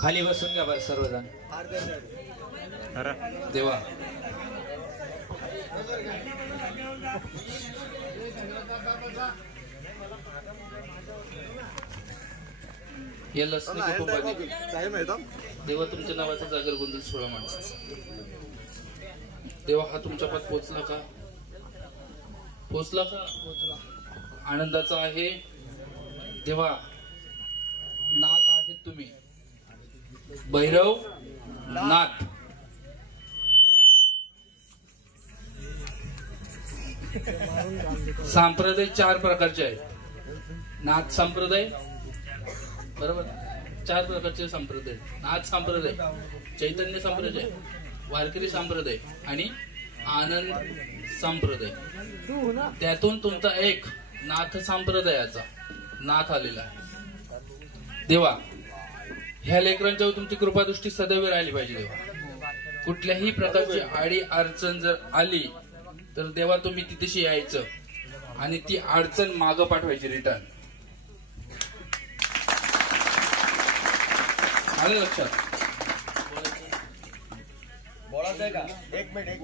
खाली बसून घ्या बरं सर्वजण. देवा या लसणी कुटुंबाने देवा तुमच्या नावाचा जागर गोंधळ सोळा माणूस. देवा हा तुमच्या पात पोचला का? पोचला का? आनंदाचा आहे देवा. नाथ आहे तुम्ही, भैरव नाथ. संप्रदाय 4 प्रकारचे आहेत. नाथ संप्रदाय, बरोबर, 4 प्रकारचे संप्रदाय. नाथ संप्रदाय, चैतन्य संप्रदाय, वारकरी संप्रदाय आणि आनंद संप्रदाय. त्यातून तुमचा एक नाथ संप्रदायाचा नाथ आलेला आहे. देवा ह्या लेकरांच्यावर तुमची कृपादृष्टी सदैव राहिली पाहिजे. देवा कुठल्याही प्रकारची आडी अडचण जर आली तर देवा तुम्ही तिथेशी यायचं आणि ती अडचण मागं पाठवायची रिटर्न. आलं लक्षात? बोलायचंय का? एक मिनिट